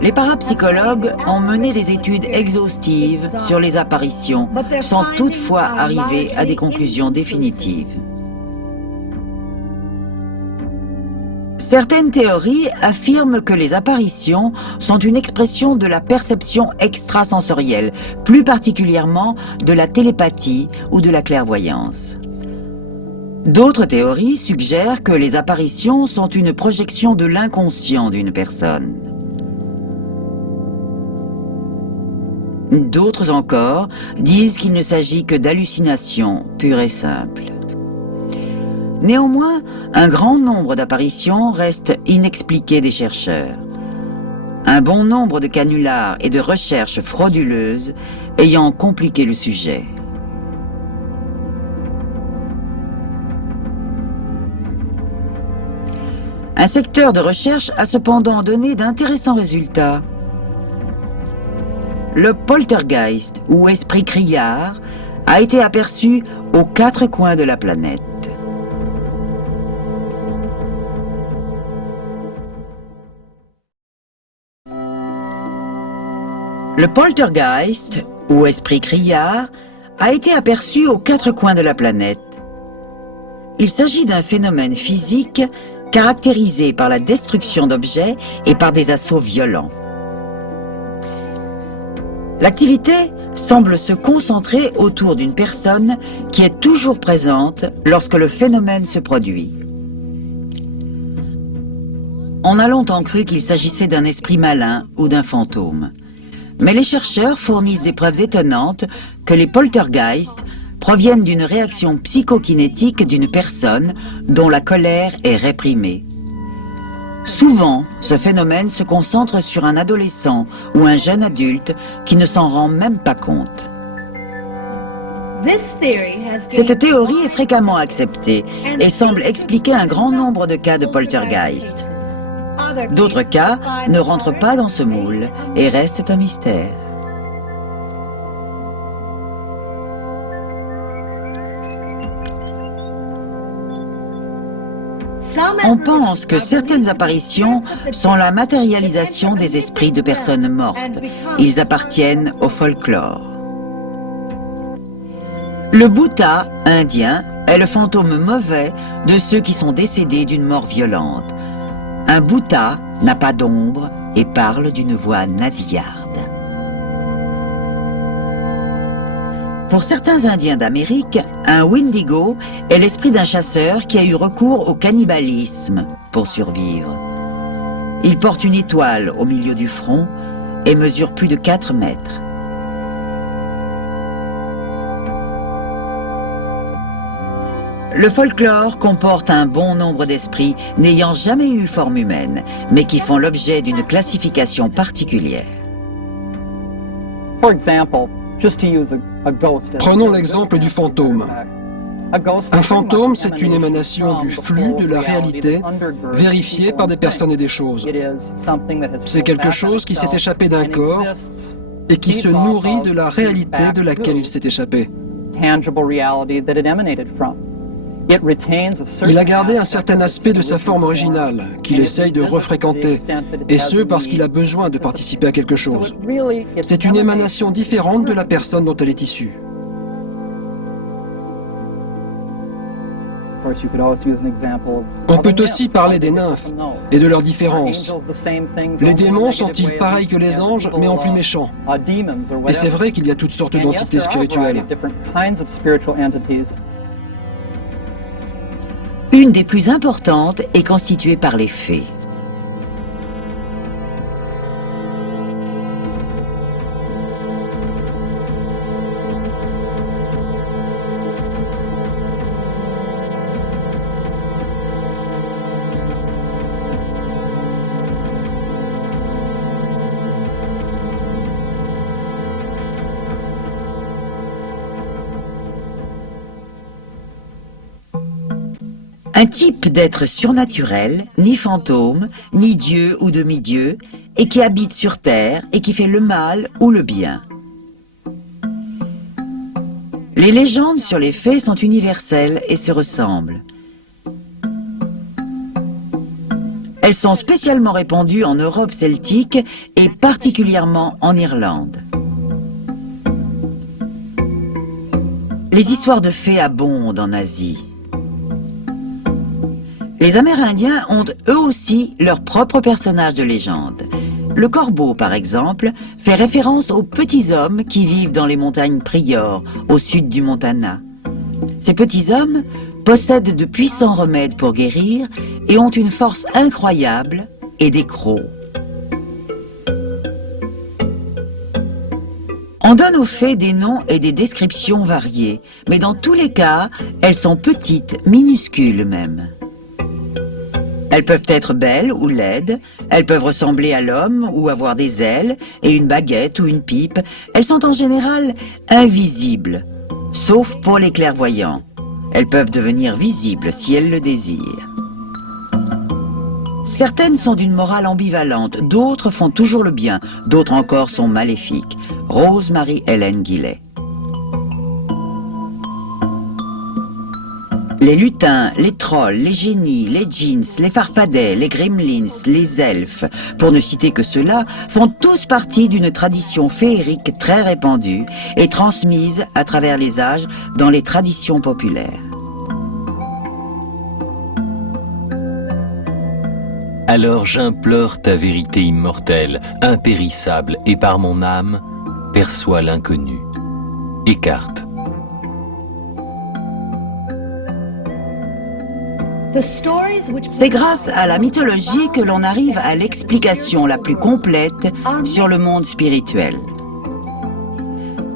Les parapsychologues ont mené des études exhaustives sur les apparitions, sans toutefois arriver à des conclusions définitives. Certaines théories affirment que les apparitions sont une expression de la perception extrasensorielle, plus particulièrement de la télépathie ou de la clairvoyance. D'autres théories suggèrent que les apparitions sont une projection de l'inconscient d'une personne. D'autres encore disent qu'il ne s'agit que d'hallucinations pures et simples. Néanmoins, un grand nombre d'apparitions restent inexpliquées des chercheurs. Un bon nombre de canulars et de recherches frauduleuses ayant compliqué le sujet. Un secteur de recherche a cependant donné d'intéressants résultats. Le poltergeist, ou esprit criard, a été aperçu aux 4 coins de la planète. Le poltergeist, ou esprit criard, a été aperçu aux 4 coins de la planète. Il s'agit d'un phénomène physique caractérisé par la destruction d'objets et par des assauts violents. L'activité semble se concentrer autour d'une personne qui est toujours présente lorsque le phénomène se produit. On a longtemps cru qu'il s'agissait d'un esprit malin ou d'un fantôme. Mais les chercheurs fournissent des preuves étonnantes que les poltergeists proviennent d'une réaction psychokinétique d'une personne dont la colère est réprimée. Souvent, ce phénomène se concentre sur un adolescent ou un jeune adulte qui ne s'en rend même pas compte. Cette théorie est fréquemment acceptée et semble expliquer un grand nombre de cas de poltergeist. D'autres cas ne rentrent pas dans ce moule et restent un mystère. On pense que certaines apparitions sont la matérialisation des esprits de personnes mortes. Ils appartiennent au folklore. Le Bhuta indien est le fantôme mauvais de ceux qui sont décédés d'une mort violente. Un Bhuta n'a pas d'ombre et parle d'une voix nasillarde. Pour certains Indiens d'Amérique, un Wendigo est l'esprit d'un chasseur qui a eu recours au cannibalisme pour survivre. Il porte une étoile au milieu du front et mesure plus de 4 mètres. Le folklore comporte un bon nombre d'esprits n'ayant jamais eu forme humaine, mais qui font l'objet d'une classification particulière. Prenons l'exemple du fantôme. Un fantôme, c'est une émanation du flux de la réalité, vérifiée par des personnes et des choses. C'est quelque chose qui s'est échappé d'un corps et qui se nourrit de la réalité de laquelle il s'est échappé. Il a gardé un certain aspect de sa forme originale, qu'il essaye de refréquenter, et ce parce qu'il a besoin de participer à quelque chose. C'est une émanation différente de la personne dont elle est issue. On peut aussi parler des nymphes et de leurs différences. Les démons sont-ils pareils que les anges, mais en plus méchants? Et c'est vrai qu'il y a toutes sortes d'entités spirituelles. Une des plus importantes est constituée par les fées. Un type d'être surnaturel, ni fantôme, ni dieu ou demi-dieu, et qui habite sur Terre et qui fait le mal ou le bien. Les légendes sur les fées sont universelles et se ressemblent. Elles sont spécialement répandues en Europe celtique et particulièrement en Irlande. Les histoires de fées abondent en Asie. Les Amérindiens ont eux aussi leurs propres personnages de légende. Le corbeau, par exemple, fait référence aux petits hommes qui vivent dans les montagnes Prior, au sud du Montana. Ces petits hommes possèdent de puissants remèdes pour guérir et ont une force incroyable et des crocs. On donne aux fées des noms et des descriptions variées, mais dans tous les cas, elles sont petites, minuscules même. Elles peuvent être belles ou laides, elles peuvent ressembler à l'homme ou avoir des ailes et une baguette ou une pipe. Elles sont en général invisibles, sauf pour les clairvoyants. Elles peuvent devenir visibles si elles le désirent. Certaines sont d'une morale ambivalente, d'autres font toujours le bien, d'autres encore sont maléfiques. Rose Marie-Hélène Guillet. Les lutins, les trolls, les génies, les djinns, les farfadets, les gremlins, les elfes, pour ne citer que ceux-là, font tous partie d'une tradition féerique très répandue et transmise à travers les âges dans les traditions populaires. Alors j'implore ta vérité immortelle, impérissable, et par mon âme, perçois l'inconnu. Écarte. C'est grâce à la mythologie que l'on arrive à l'explication la plus complète sur le monde spirituel.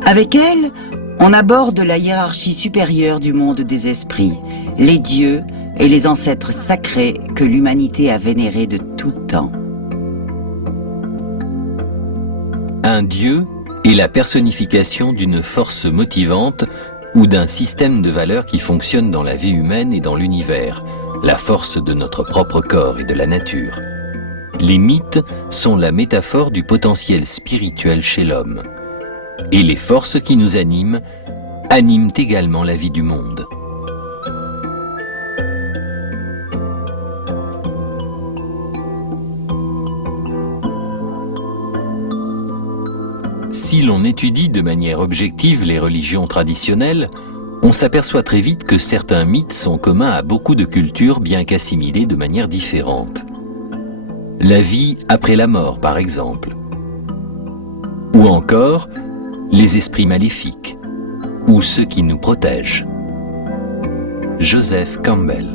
Avec elle, on aborde la hiérarchie supérieure du monde des esprits, les dieux et les ancêtres sacrés que l'humanité a vénérés de tout temps. Un dieu est la personnification d'une force motivante ou d'un système de valeurs qui fonctionne dans la vie humaine et dans l'univers, la force de notre propre corps et de la nature. Les mythes sont la métaphore du potentiel spirituel chez l'homme. Et les forces qui nous animent également la vie du monde. Si l'on étudie de manière objective les religions traditionnelles, on s'aperçoit très vite que certains mythes sont communs à beaucoup de cultures bien qu'assimilés de manière différente. La vie après la mort, par exemple. Ou encore, les esprits maléfiques, ou ceux qui nous protègent. Joseph Campbell.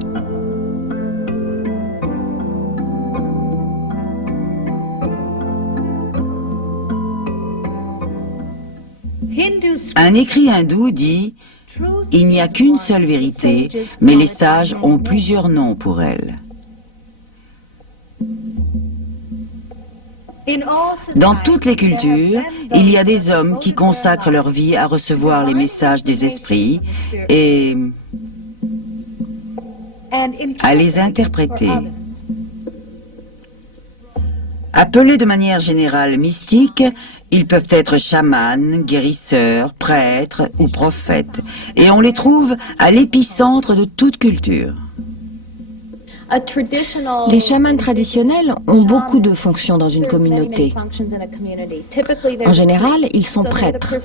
Un écrit hindou dit « Il n'y a qu'une seule vérité, mais les sages ont plusieurs noms pour elle. » Dans toutes les cultures, il y a des hommes qui consacrent leur vie à recevoir les messages des esprits et à les interpréter. Appelés de manière générale mystiques, ils peuvent être chamans, guérisseurs, prêtres ou prophètes, et on les trouve à l'épicentre de toute culture. Les chamans traditionnels ont beaucoup de fonctions dans une communauté. En général, ils sont prêtres,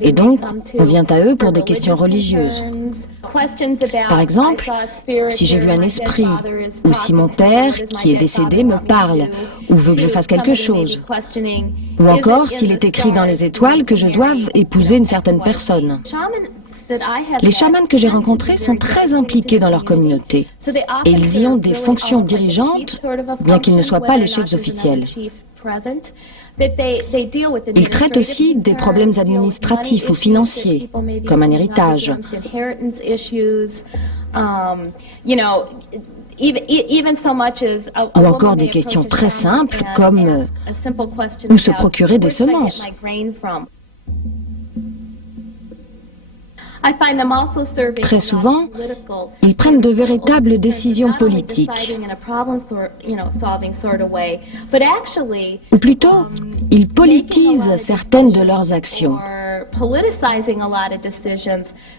et donc on vient à eux pour des questions religieuses. Par exemple, si j'ai vu un esprit, ou si mon père, qui est décédé, me parle, ou veut que je fasse quelque chose, ou encore s'il est écrit dans les étoiles que je doive épouser une certaine personne. Les chamans que j'ai rencontrés sont très impliqués dans leur communauté et ils y ont des fonctions dirigeantes, bien qu'ils ne soient pas les chefs officiels. Ils traitent aussi des problèmes administratifs ou financiers, comme un héritage. Ou encore des questions très simples comme où se procurer des semences. Très souvent, ils prennent de véritables décisions politiques. Ou plutôt, ils politisent certaines de leurs actions.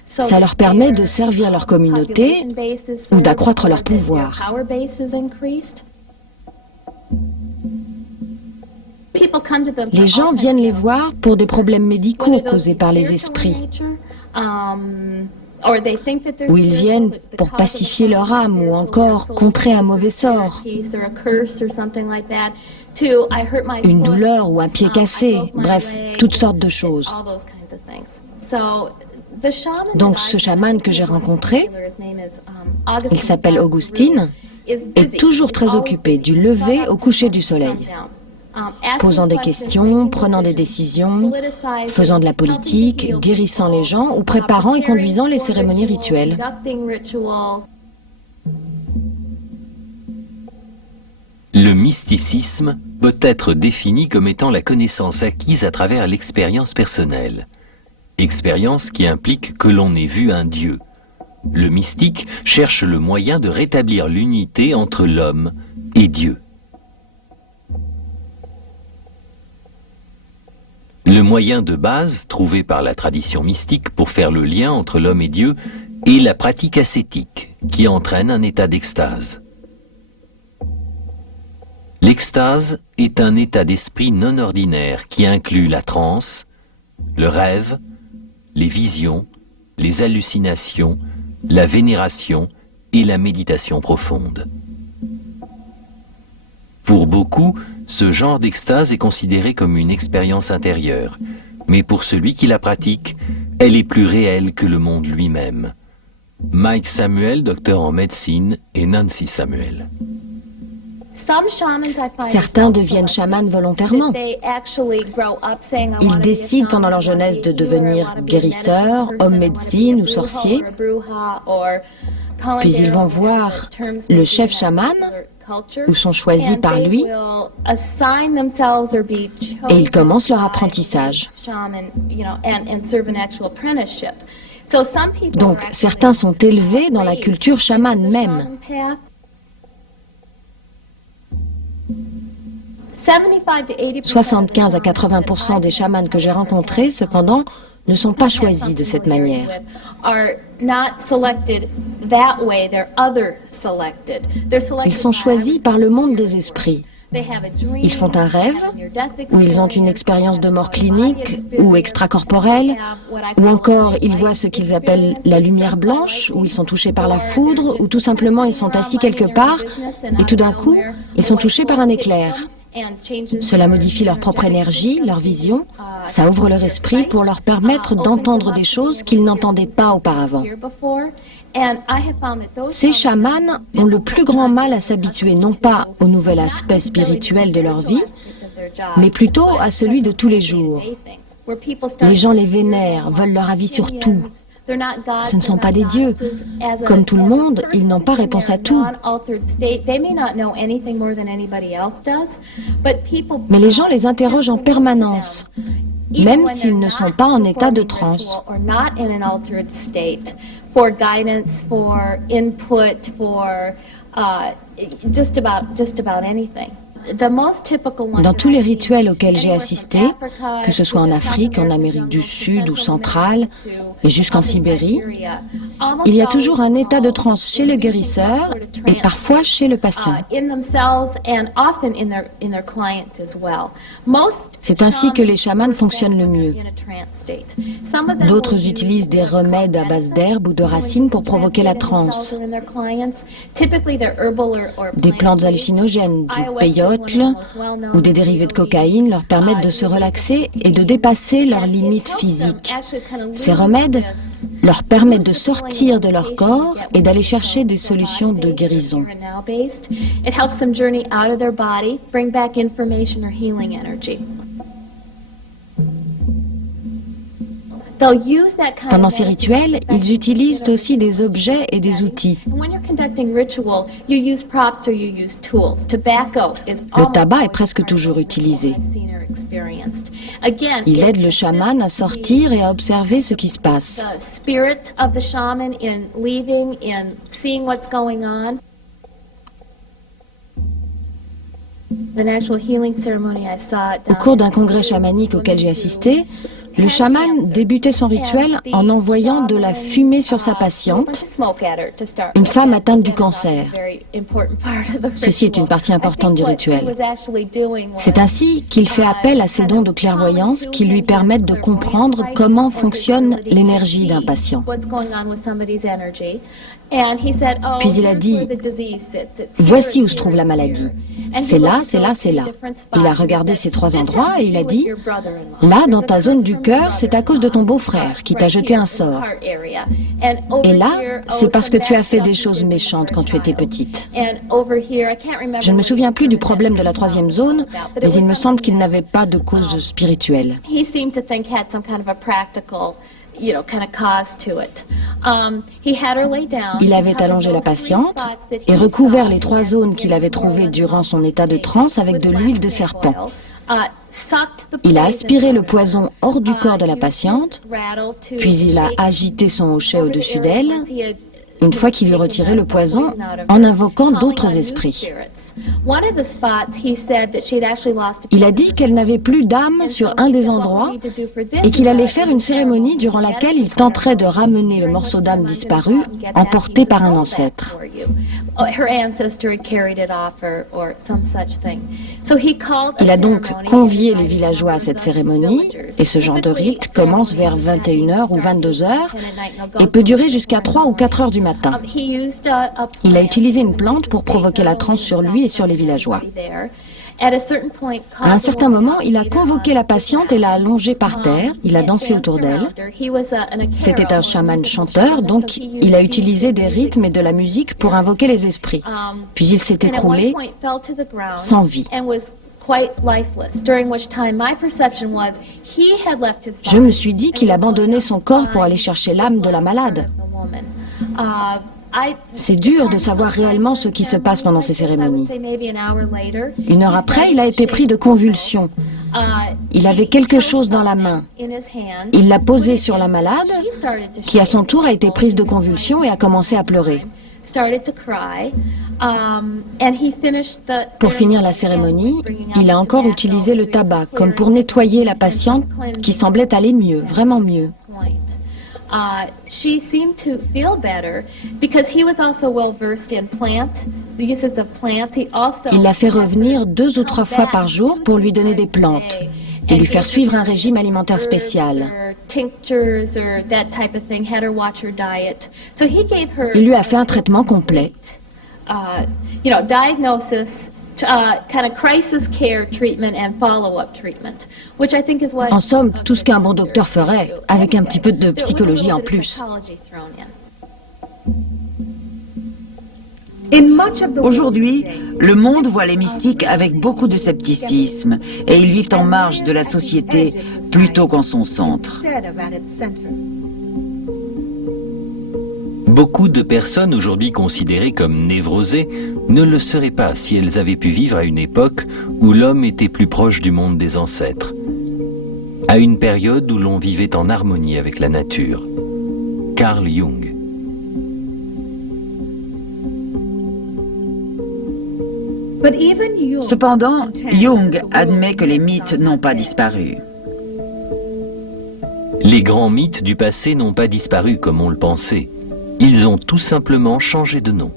Ça leur permet de servir leur communauté ou d'accroître leur pouvoir. Les gens viennent les voir pour des problèmes médicaux causés par les esprits, ou ils viennent pour pacifier leur âme ou encore contrer un mauvais sort, une douleur ou un pied cassé, bref, toutes sortes de choses. Donc ce chaman que j'ai rencontré, il s'appelle Augustine, est toujours très occupé du lever au coucher du soleil, posant des questions, prenant des décisions, faisant de la politique, guérissant les gens ou préparant et conduisant les cérémonies rituelles. Le mysticisme peut être défini comme étant la connaissance acquise à travers l'expérience personnelle. Expérience qui implique que l'on ait vu un Dieu. Le mystique cherche le moyen de rétablir l'unité entre l'homme et Dieu. Le moyen de base trouvé par la tradition mystique pour faire le lien entre l'homme et Dieu est la pratique ascétique, qui entraîne un état d'extase. L'extase est un état d'esprit non ordinaire qui inclut la transe, le rêve, les visions, les hallucinations, la vénération et la méditation profonde. Pour beaucoup, ce genre d'extase est considéré comme une expérience intérieure, mais pour celui qui la pratique, elle est plus réelle que le monde lui-même. Mike Samuel, docteur en médecine, et Nancy Samuel. Certains deviennent chamans volontairement. Ils décident pendant leur jeunesse de devenir guérisseurs, hommes médecine ou sorciers. Puis ils vont voir le chef chaman ou sont choisis par lui et ils commencent leur apprentissage. Donc certains sont élevés dans la culture chamane même. 75 à 80% des chamans que j'ai rencontrés, cependant, ne sont pas choisis de cette manière. Ils sont choisis par le monde des esprits. Ils font un rêve, ou ils ont une expérience de mort clinique ou extracorporelle, ou encore ils voient ce qu'ils appellent la lumière blanche, ou ils sont touchés par la foudre, ou tout simplement ils sont assis quelque part, et tout d'un coup, ils sont touchés par un éclair. Cela modifie leur propre énergie, leur vision, ça ouvre leur esprit pour leur permettre d'entendre des choses qu'ils n'entendaient pas auparavant. Ces chamans ont le plus grand mal à s'habituer non pas au nouvel aspect spirituel de leur vie, mais plutôt à celui de tous les jours. Les gens les vénèrent, veulent leur avis sur tout. Ce ne sont pas des dieux. Comme tout le monde, ils n'ont pas réponse à tout. Mais les gens les interrogent en permanence, même s'ils ne sont pas en état de transe. Dans tous les rituels auxquels j'ai assisté, que ce soit en Afrique, en Amérique du Sud ou centrale, et jusqu'en Sibérie, il y a toujours un état de transe chez le guérisseur et parfois chez le patient. C'est ainsi que les chamans fonctionnent le mieux. D'autres utilisent des remèdes à base d'herbes ou de racines pour provoquer la transe. Des plantes hallucinogènes, du peyote ou des dérivés de cocaïne leur permettent de se relaxer et de dépasser leurs limites physiques. Ces remèdes leur permettent de sortir de leur corps et d'aller chercher des solutions de guérison. Pendant ces rituels, ils utilisent aussi des objets et des outils. Le tabac est presque toujours utilisé. Il aide le chaman à sortir et à observer ce qui se passe. Au cours d'un congrès chamanique auquel j'ai assisté, Le chaman débutait son rituel en envoyant de la fumée sur sa patiente, une femme atteinte du cancer. Ceci est une partie importante du rituel. C'est ainsi qu'il fait appel à ses dons de clairvoyance qui lui permettent de comprendre comment fonctionne l'énergie d'un patient. Puis il a dit, voici où se trouve la maladie. C'est là, c'est là, c'est là. Il a regardé ces 3 endroits et il a dit, là, dans ta zone du cœur, c'est à cause de ton beau-frère qui t'a jeté un sort. Et là, c'est parce que tu as fait des choses méchantes quand tu étais petite. Je ne me souviens plus du problème de la 3e zone, mais il me semble qu'il n'avait pas de cause spirituelle. Il avait allongé la patiente et recouvert les 3 zones qu'il avait trouvées durant son état de transe avec de l'huile de serpent. Il a aspiré le poison hors du corps de la patiente, puis il a agité son hochet au-dessus d'elle, une fois qu'il eut retiré le poison, en invoquant d'autres esprits. Il a dit qu'elle n'avait plus d'âme sur un des endroits et qu'il allait faire une cérémonie durant laquelle il tenterait de ramener le morceau d'âme disparu emporté par un ancêtre. Il a donc convié les villageois à cette cérémonie et ce genre de rite commence vers 21h ou 22h et peut durer jusqu'à 3 ou 4 heures du matin. Il a utilisé une plante pour provoquer la transe sur lui et sur les villageois. À un certain moment, il a convoqué la patiente et l'a allongée par terre. Il a dansé autour d'elle. C'était un chaman chanteur, donc il a utilisé des rythmes et de la musique pour invoquer les esprits. Puis il s'est écroulé sans vie. Je me suis dit qu'il abandonnait son corps pour aller chercher l'âme de la malade. C'est dur de savoir réellement ce qui se passe pendant ces cérémonies. 1 heure après, il a été pris de convulsions. Il avait quelque chose dans la main. Il l'a posé sur la malade, qui à son tour a été prise de convulsions et a commencé à pleurer. Pour finir la cérémonie, il a encore utilisé le tabac, comme pour nettoyer la patiente qui semblait aller mieux, vraiment mieux. She seemed to feel better because he was also well versed in the uses of plants. Il l'a fait revenir 2 ou 3 fois par jour pour lui donner des plantes et lui faire suivre un régime alimentaire spécial. Il lui a fait un traitement complet. En somme, tout ce qu'un bon docteur ferait, avec un petit peu de psychologie en plus. Aujourd'hui, le monde voit les mystiques avec beaucoup de scepticisme et ils vivent en marge de la société plutôt qu'en son centre. Beaucoup de personnes aujourd'hui considérées comme névrosées ne le seraient pas si elles avaient pu vivre à une époque où l'homme était plus proche du monde des ancêtres, à une période où l'on vivait en harmonie avec la nature. Carl Jung. Cependant, Jung admet que les mythes n'ont pas disparu. Les grands mythes du passé n'ont pas disparu comme on le pensait. Ils ont tout simplement changé de nom.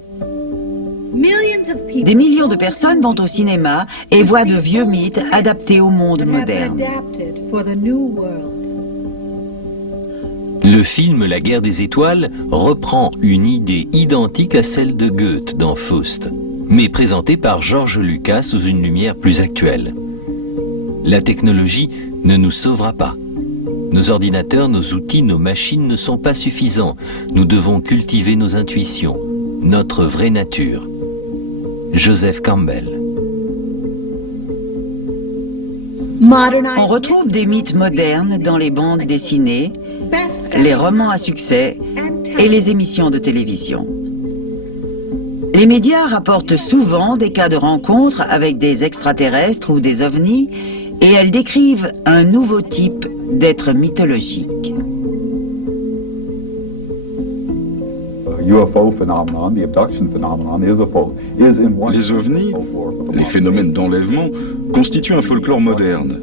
Des millions de personnes vont au cinéma et voient de vieux mythes adaptés au monde moderne. Le film La Guerre des Étoiles reprend une idée identique à celle de Goethe dans Faust, mais présentée par George Lucas sous une lumière plus actuelle. La technologie ne nous sauvera pas. Nos ordinateurs, nos outils, nos machines ne sont pas suffisants. Nous devons cultiver nos intuitions, notre vraie nature. Joseph Campbell. On retrouve des mythes modernes dans les bandes dessinées, les romans à succès et les émissions de télévision. Les médias rapportent souvent des cas de rencontres avec des extraterrestres ou des ovnis et elles décrivent un nouveau type d'être mythologique. Les ovnis, les phénomènes d'enlèvement, constituent un folklore moderne.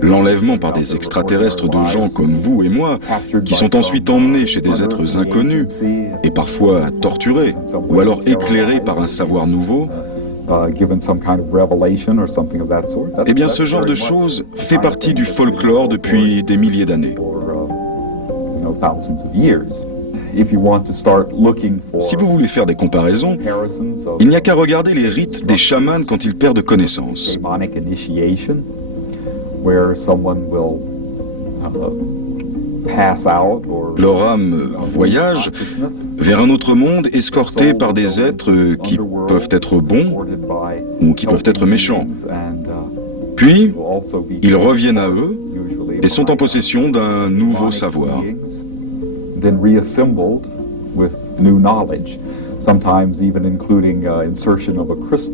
L'enlèvement par des extraterrestres de gens comme vous et moi, qui sont ensuite emmenés chez des êtres inconnus, et parfois torturés, ou alors éclairés par un savoir nouveau, eh bien ce genre de choses fait partie du folklore depuis des milliers d'années. Si vous voulez faire des comparaisons, il n'y a qu'à regarder les rites des chamans quand ils perdent connaissance. Leur âme voyage vers un autre monde escorté par des êtres qui peuvent être bons ou qui peuvent être méchants. Puis, ils reviennent à eux et sont en possession d'un nouveau savoir.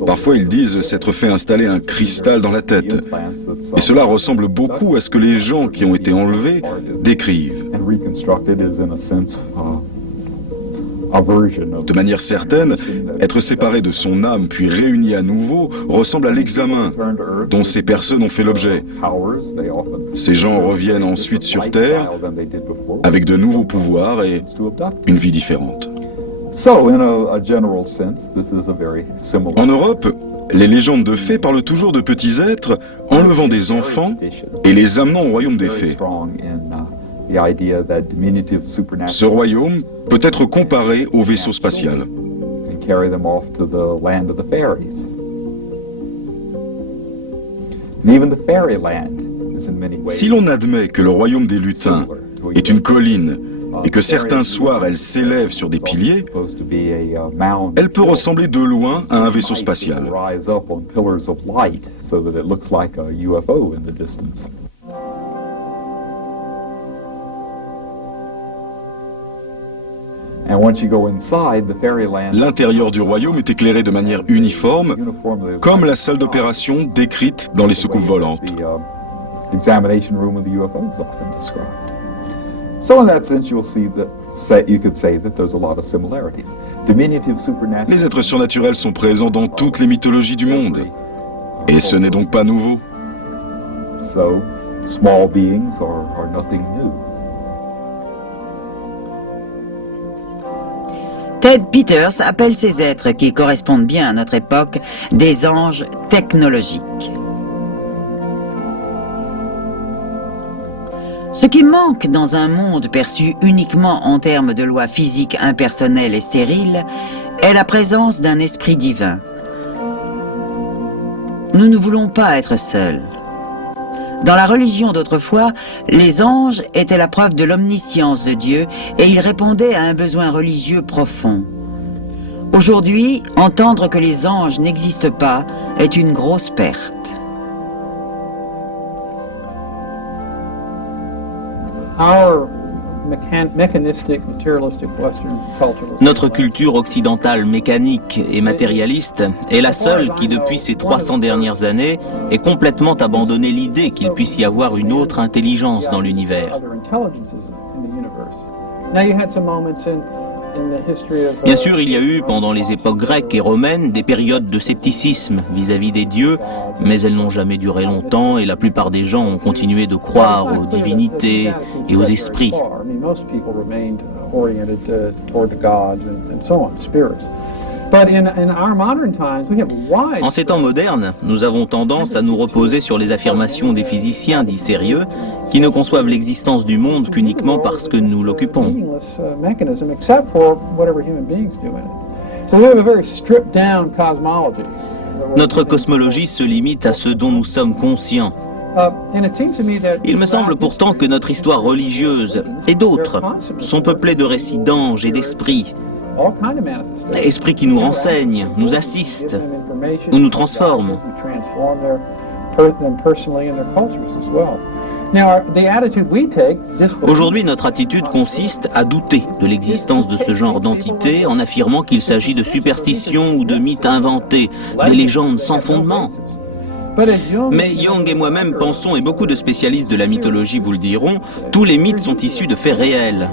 Parfois, ils disent s'être fait installer un cristal dans la tête. Et cela ressemble beaucoup à ce que les gens qui ont été enlevés décrivent. De manière certaine, être séparé de son âme puis réuni à nouveau ressemble à l'examen dont ces personnes ont fait l'objet. Ces gens reviennent ensuite sur Terre avec de nouveaux pouvoirs et une vie différente. En Europe, les légendes de fées parlent toujours de petits êtres enlevant des enfants et les amenant au royaume des fées. Ce royaume peut être comparé au vaisseau spatial. Si l'on admet que le royaume des lutins est une colline et que certains soirs elle s'élève sur des piliers, elle peut ressembler de loin à un vaisseau spatial. L'intérieur du royaume est éclairé de manière uniforme, comme la salle d'opération décrite dans les soucoupes volantes. Les êtres surnaturels sont présents dans toutes les mythologies du monde, et ce n'est donc pas nouveau. Ted Peters appelle ces êtres, qui correspondent bien à notre époque, des anges technologiques. Ce qui manque dans un monde perçu uniquement en termes de lois physiques impersonnelles et stériles est la présence d'un esprit divin. Nous ne voulons pas être seuls. Dans la religion d'autrefois, les anges étaient la preuve de l'omniscience de Dieu et ils répondaient à un besoin religieux profond. Aujourd'hui, entendre que les anges n'existent pas est une grosse perte. Notre culture occidentale mécanique et matérialiste est la seule qui, depuis ces 300 dernières années, ait complètement abandonné l'idée qu'il puisse y avoir une autre intelligence dans l'univers. Bien sûr, il y a eu, pendant les époques grecques et romaines, des périodes de scepticisme vis-à-vis des dieux, mais elles n'ont jamais duré longtemps et la plupart des gens ont continué de croire aux divinités et aux esprits. En ces temps modernes, nous avons tendance à nous reposer sur les affirmations des physiciens dits sérieux, qui ne conçoivent l'existence du monde qu'uniquement parce que nous l'occupons. Notre cosmologie se limite à ce dont nous sommes conscients. Il me semble pourtant que notre histoire religieuse et d'autres sont peuplées de récits d'anges et d'esprits. Esprits qui nous renseignent, nous assistent, ou nous transforment. Aujourd'hui, notre attitude consiste à douter de l'existence de ce genre d'entité en affirmant qu'il s'agit de superstitions ou de mythes inventés, des légendes sans fondement. Mais Jung et moi-même pensons, et beaucoup de spécialistes de la mythologie vous le diront, tous les mythes sont issus de faits réels.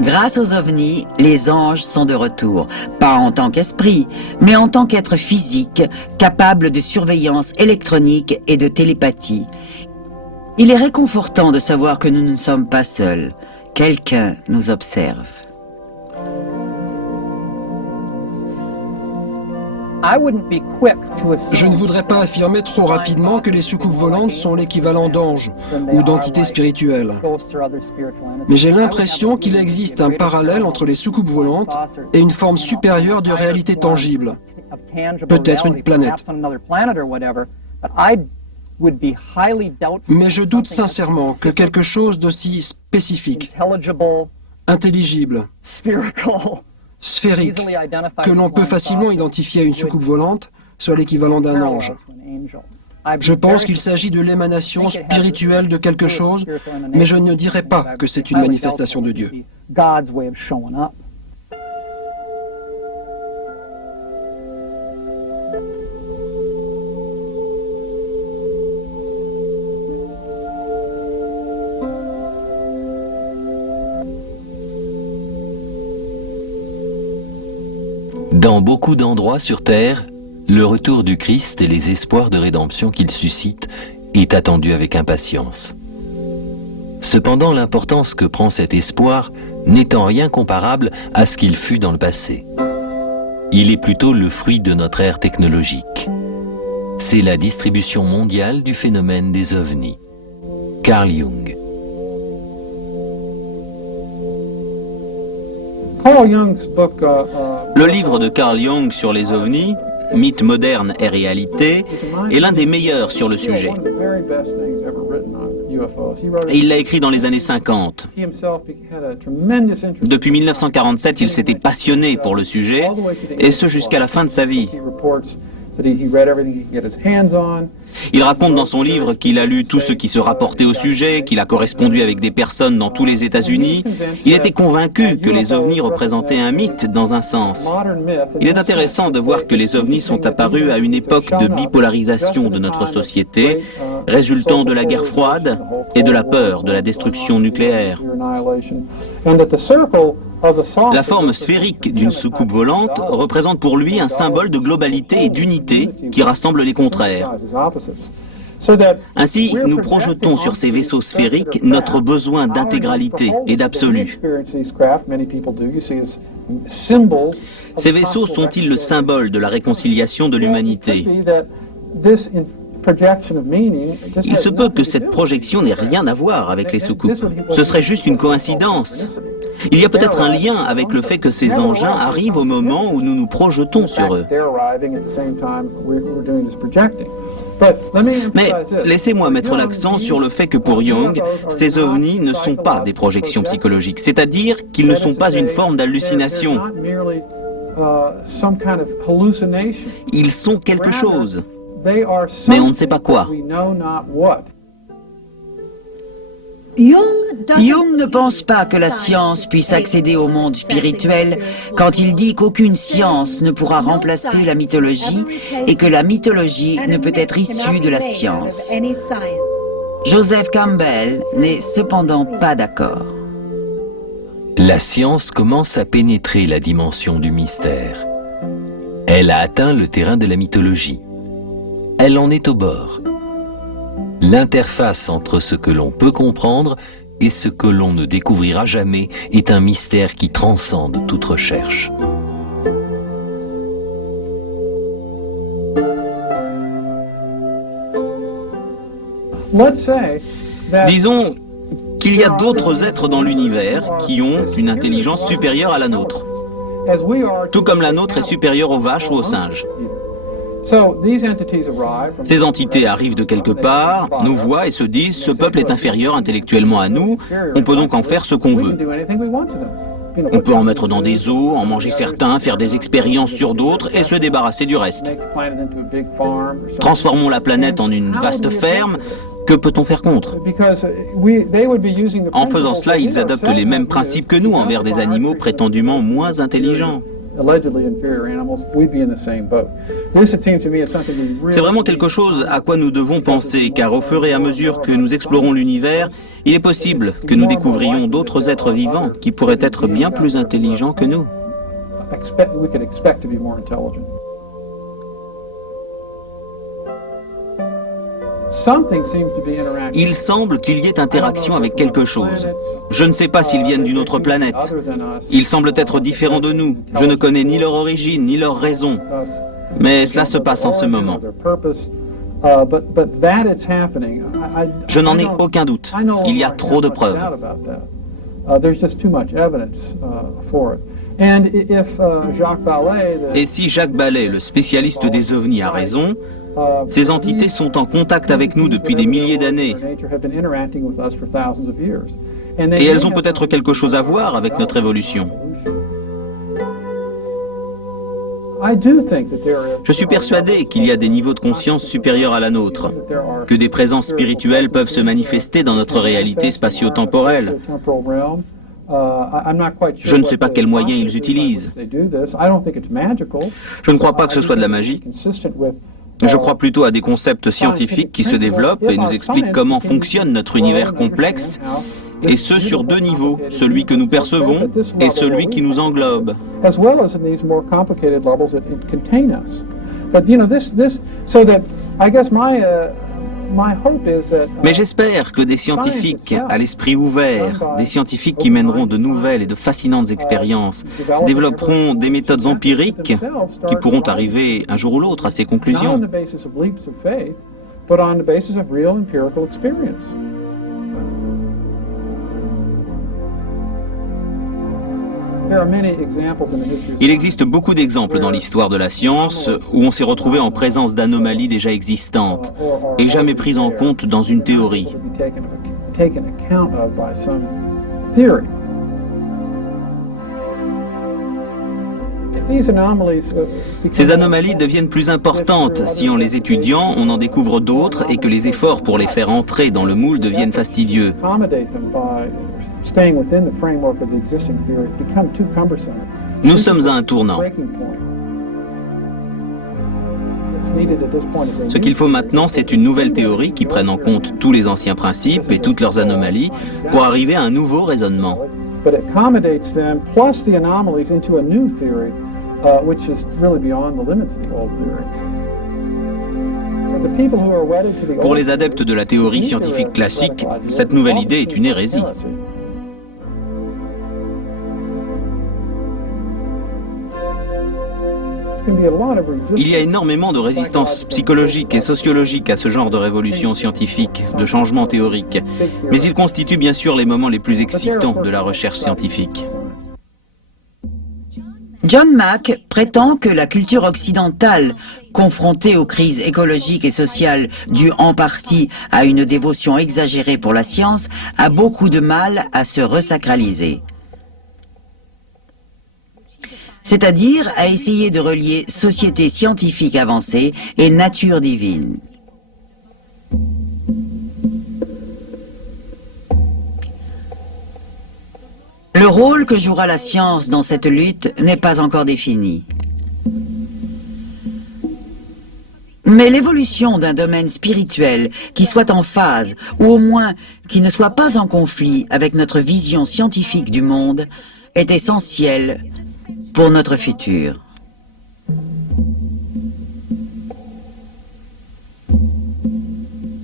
Grâce aux ovnis, les anges sont de retour, pas en tant qu'esprit, mais en tant qu'êtres physiques, capables de surveillance électronique et de télépathie. Il est réconfortant de savoir que nous ne sommes pas seuls. Quelqu'un nous observe. Je ne voudrais pas affirmer trop rapidement que les soucoupes volantes sont l'équivalent d'anges ou d'entités spirituelles. Mais j'ai l'impression qu'il existe un parallèle entre les soucoupes volantes et une forme supérieure de réalité tangible. Peut-être une planète. Mais je doute sincèrement que quelque chose d'aussi spécifique, intelligible, sphérique, que l'on peut facilement identifier à une soucoupe volante, soit l'équivalent d'un ange. Je pense qu'il s'agit de l'émanation spirituelle de quelque chose, mais je ne dirais pas que c'est une manifestation de Dieu. Dans beaucoup d'endroits sur Terre, le retour du Christ et les espoirs de rédemption qu'il suscite est attendu avec impatience. Cependant, l'importance que prend cet espoir n'est en rien comparable à ce qu'il fut dans le passé. Il est plutôt le fruit de notre ère technologique. C'est la distribution mondiale du phénomène des ovnis. Carl Jung. Le livre de Carl Jung sur les ovnis, Mythes modernes et réalité, est l'un des meilleurs sur le sujet. Et il l'a écrit dans les années 50. Depuis 1947, il s'était passionné pour le sujet, et ce jusqu'à la fin de sa vie. Il raconte dans son livre qu'il a lu tout ce qui se rapportait au sujet, qu'il a correspondu avec des personnes dans tous les États-Unis. Il était convaincu que les ovnis représentaient un mythe dans un sens. Il est intéressant de voir que les ovnis sont apparus à une époque de bipolarisation de notre société, résultant de la guerre froide et de la peur de la destruction nucléaire. La forme sphérique d'une soucoupe volante représente pour lui un symbole de globalité et d'unité qui rassemble les contraires. Ainsi, nous projetons sur ces vaisseaux sphériques notre besoin d'intégralité et d'absolu. Ces vaisseaux sont-ils le symbole de la réconciliation de l'humanité ? Il se peut que cette projection n'ait rien à voir avec les soucoupes. Ce serait juste une coïncidence. Il y a peut-être un lien avec le fait que ces engins arrivent au moment où nous nous projetons sur eux. Mais laissez-moi mettre l'accent sur le fait que pour Jung, ces ovnis ne sont pas des projections psychologiques, c'est-à-dire qu'ils ne sont pas une forme d'hallucination. Ils sont quelque chose, mais on ne sait pas quoi. Jung ne pense pas que la science puisse accéder au monde spirituel quand il dit qu'aucune science ne pourra remplacer la mythologie et que la mythologie ne peut être issue de la science. Joseph Campbell n'est cependant pas d'accord. La science commence à pénétrer la dimension du mystère. Elle a atteint le terrain de la mythologie. Elle en est au bord. L'interface entre ce que l'on peut comprendre et ce que l'on ne découvrira jamais est un mystère qui transcende toute recherche. Disons qu'il y a d'autres êtres dans l'univers qui ont une intelligence supérieure à la nôtre, tout comme la nôtre est supérieure aux vaches ou aux singes. Ces entités arrivent de quelque part, nous voient et se disent « ce peuple est inférieur intellectuellement à nous, on peut donc en faire ce qu'on veut ». On peut en mettre dans des zoos, en manger certains, faire des expériences sur d'autres et se débarrasser du reste. Transformons la planète en une vaste ferme, que peut-on faire contre? En faisant cela, ils adoptent les mêmes principes que nous envers des animaux prétendument moins intelligents. C'est vraiment quelque chose à quoi nous devons penser, car au fur et à mesure que nous explorons l'univers, il est possible que nous découvrions d'autres êtres vivants qui pourraient être bien plus intelligents que nous. Il semble qu'il y ait interaction avec quelque chose. Je ne sais pas s'ils viennent d'une autre planète. Ils semblent être différents de nous. Je ne connais ni leur origine, ni leur raison. Mais cela se passe en ce moment. Je n'en ai aucun doute. Il y a trop de preuves. Et si Jacques Vallée, le spécialiste des ovnis, a raison, ces entités sont en contact avec nous depuis des milliers d'années. Et elles ont peut-être quelque chose à voir avec notre évolution. Je suis persuadé qu'il y a des niveaux de conscience supérieurs à la nôtre, que des présences spirituelles peuvent se manifester dans notre réalité spatio-temporelle. Je ne sais pas quels moyens ils utilisent. Je ne crois pas que ce soit de la magie. Je crois plutôt à des concepts scientifiques qui se développent et nous expliquent comment fonctionne notre univers complexe, et ce sur deux niveaux, celui que nous percevons et celui qui nous englobe. Mais j'espère que des scientifiques à l'esprit ouvert, des scientifiques qui mèneront de nouvelles et de fascinantes expériences, développeront des méthodes empiriques qui pourront arriver un jour ou l'autre à ces conclusions. Il existe beaucoup d'exemples dans l'histoire de la science où on s'est retrouvé en présence d'anomalies déjà existantes et jamais prises en compte dans une théorie. Ces anomalies deviennent plus importantes si en les étudiant, on en découvre d'autres et que les efforts pour les faire entrer dans le moule deviennent fastidieux. Nous sommes à un tournant. Ce qu'il faut maintenant, c'est une nouvelle théorie qui prenne en compte tous les anciens principes et toutes leurs anomalies pour arriver à un nouveau raisonnement. Pour les adeptes de la théorie scientifique classique, cette nouvelle idée est une hérésie. Il y a énormément de résistance psychologique et sociologique à ce genre de révolution scientifique, de changement théorique, mais il constitue bien sûr les moments les plus excitants de la recherche scientifique. John Mack prétend que la culture occidentale, confrontée aux crises écologiques et sociales dues en partie à une dévotion exagérée pour la science, a beaucoup de mal à se resacraliser. C'est-à-dire à essayer de relier société scientifique avancée et nature divine. Le rôle que jouera la science dans cette lutte n'est pas encore défini. Mais l'évolution d'un domaine spirituel qui soit en phase, ou au moins qui ne soit pas en conflit avec notre vision scientifique du monde, est essentielle pour notre futur.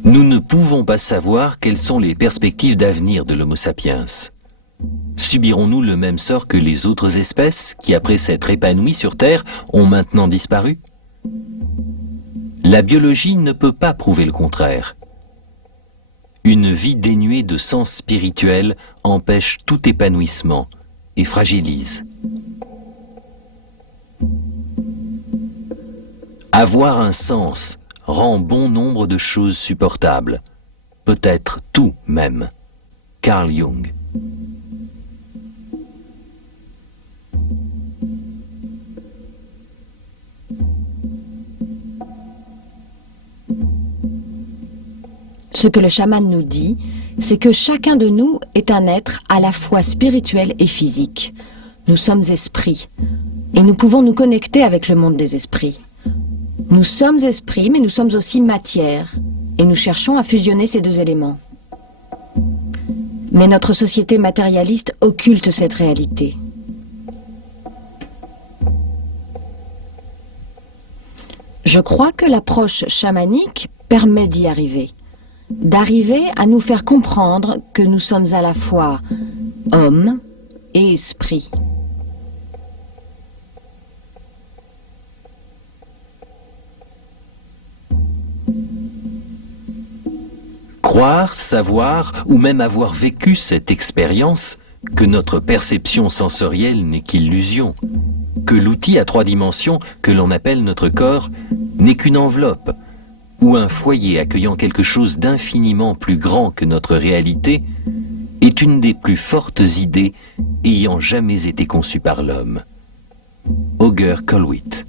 Nous ne pouvons pas savoir quelles sont les perspectives d'avenir de l'Homo sapiens. Subirons-nous le même sort que les autres espèces qui, après s'être épanouies sur Terre, ont maintenant disparu? La biologie ne peut pas prouver le contraire. Une vie dénuée de sens spirituel empêche tout épanouissement et fragilise. Avoir un sens rend bon nombre de choses supportables, peut-être tout même. Carl Jung. Ce que le chaman nous dit, c'est que chacun de nous est un être à la fois spirituel et physique. Nous sommes esprits. et nous pouvons nous connecter avec le monde des esprits. Nous sommes esprits, mais nous sommes aussi matière, et nous cherchons à fusionner ces deux éléments. Mais notre société matérialiste occulte cette réalité. Je crois que l'approche chamanique permet d'y arriver. D'arriver à nous faire comprendre que nous sommes à la fois hommes et esprits. Croire, savoir ou même avoir vécu cette expérience, que notre perception sensorielle n'est qu'illusion, que l'outil à 3 dimensions que l'on appelle notre corps n'est qu'une enveloppe, ou un foyer accueillant quelque chose d'infiniment plus grand que notre réalité, est une des plus fortes idées ayant jamais été conçues par l'homme. Auger Colwitt.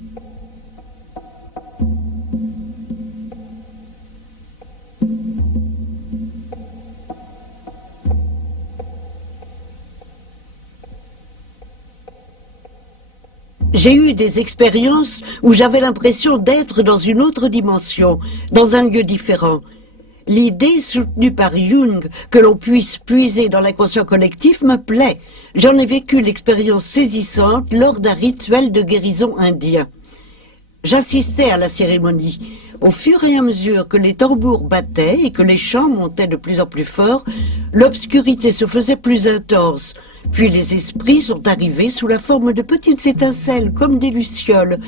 J'ai eu des expériences où j'avais l'impression d'être dans une autre dimension, dans un lieu différent. L'idée soutenue par Jung que l'on puisse puiser dans l'inconscient collectif me plaît. J'en ai vécu l'expérience saisissante lors d'un rituel de guérison indien. J'assistais à la cérémonie. Au fur et à mesure que les tambours battaient et que les chants montaient de plus en plus fort, l'obscurité se faisait plus intense. Puis les esprits sont arrivés sous la forme de petites étincelles, comme des lucioles.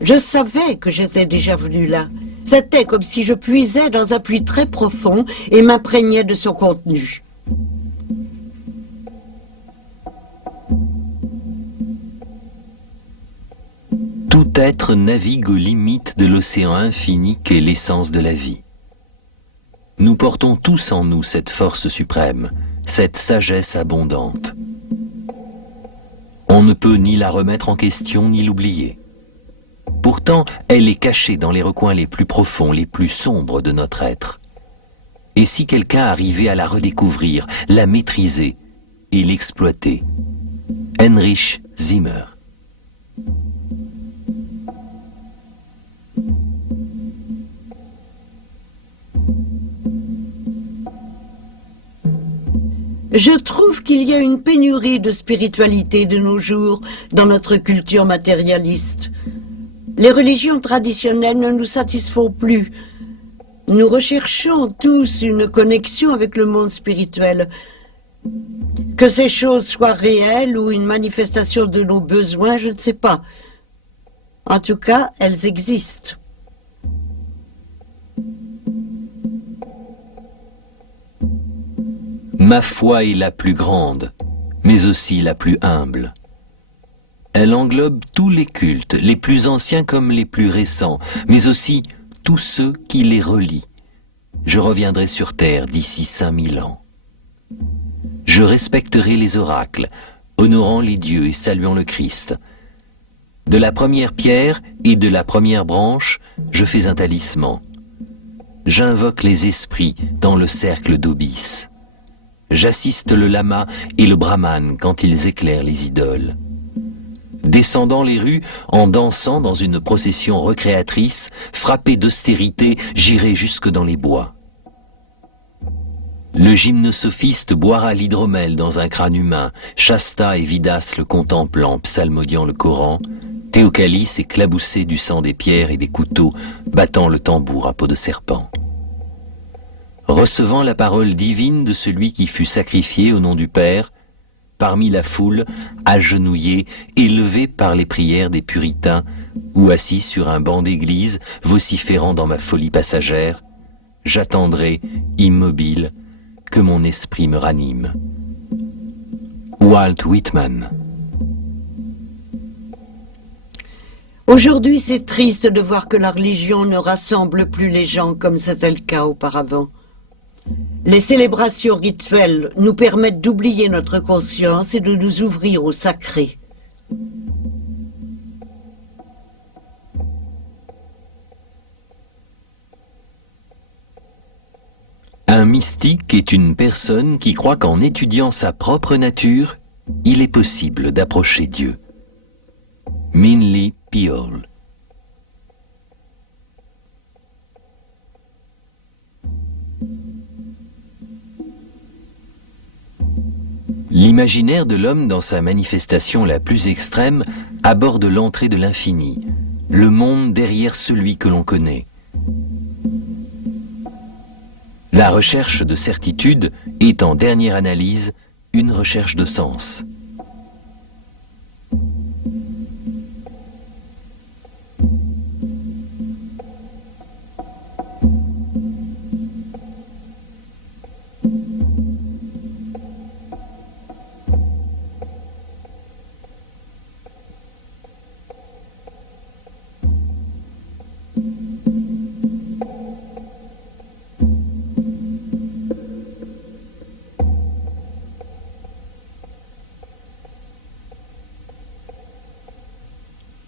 Je savais que j'étais déjà venu là. C'était comme si je puisais dans un puits très profond et m'imprégnais de son contenu. Tout être navigue aux limites de l'océan infini qu'est l'essence de la vie. Nous portons tous en nous cette force suprême, cette sagesse abondante. On ne peut ni la remettre en question ni l'oublier. Pourtant, elle est cachée dans les recoins les plus profonds, les plus sombres de notre être. Et si quelqu'un arrivait à la redécouvrir, la maîtriser et l'exploiter? Heinrich Zimmer. Je trouve qu'il y a une pénurie de spiritualité de nos jours dans notre culture matérialiste. Les religions traditionnelles ne nous satisfont plus. Nous recherchons tous une connexion avec le monde spirituel. Que ces choses soient réelles ou une manifestation de nos besoins, je ne sais pas. En tout cas, elles existent. Ma foi est la plus grande, mais aussi la plus humble. Elle englobe tous les cultes, les plus anciens comme les plus récents, mais aussi tous ceux qui les relient. Je reviendrai sur terre d'ici 5000 ans. Je respecterai les oracles, honorant les dieux et saluant le Christ. De la première pierre et de la première branche, je fais un talisman. J'invoque les esprits dans le cercle d'Obis. J'assiste le lama et le brahman quand ils éclairent les idoles. Descendant les rues, en dansant dans une procession recréatrice, frappé d'austérité, j'irai jusque dans les bois. Le gymnosophiste boira l'hydromel dans un crâne humain, Shasta et Vidas le contemplant, psalmodiant le Coran, Théocalis éclaboussé du sang des pierres et des couteaux, battant le tambour à peau de serpent. Recevant la parole divine de celui qui fut sacrifié au nom du Père, parmi la foule, agenouillé, élevé par les prières des puritains, ou assis sur un banc d'église, vociférant dans ma folie passagère, j'attendrai, immobile, que mon esprit me ranime. Walt Whitman. Aujourd'hui, c'est triste de voir que la religion ne rassemble plus les gens comme c'était le cas auparavant. Les célébrations rituelles nous permettent d'oublier notre conscience et de nous ouvrir au sacré. Un mystique est une personne qui croit qu'en étudiant sa propre nature, il est possible d'approcher Dieu. Minli Piol. L'imaginaire de l'homme dans sa manifestation la plus extrême aborde l'entrée de l'infini, le monde derrière celui que l'on connaît. La recherche de certitude est en dernière analyse une recherche de sens.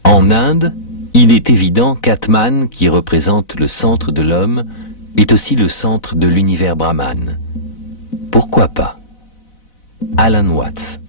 En Inde, il est évident qu'Atman, qui représente le centre de l'homme, est aussi le centre de l'univers brahman. Pourquoi pas? Alan Watts.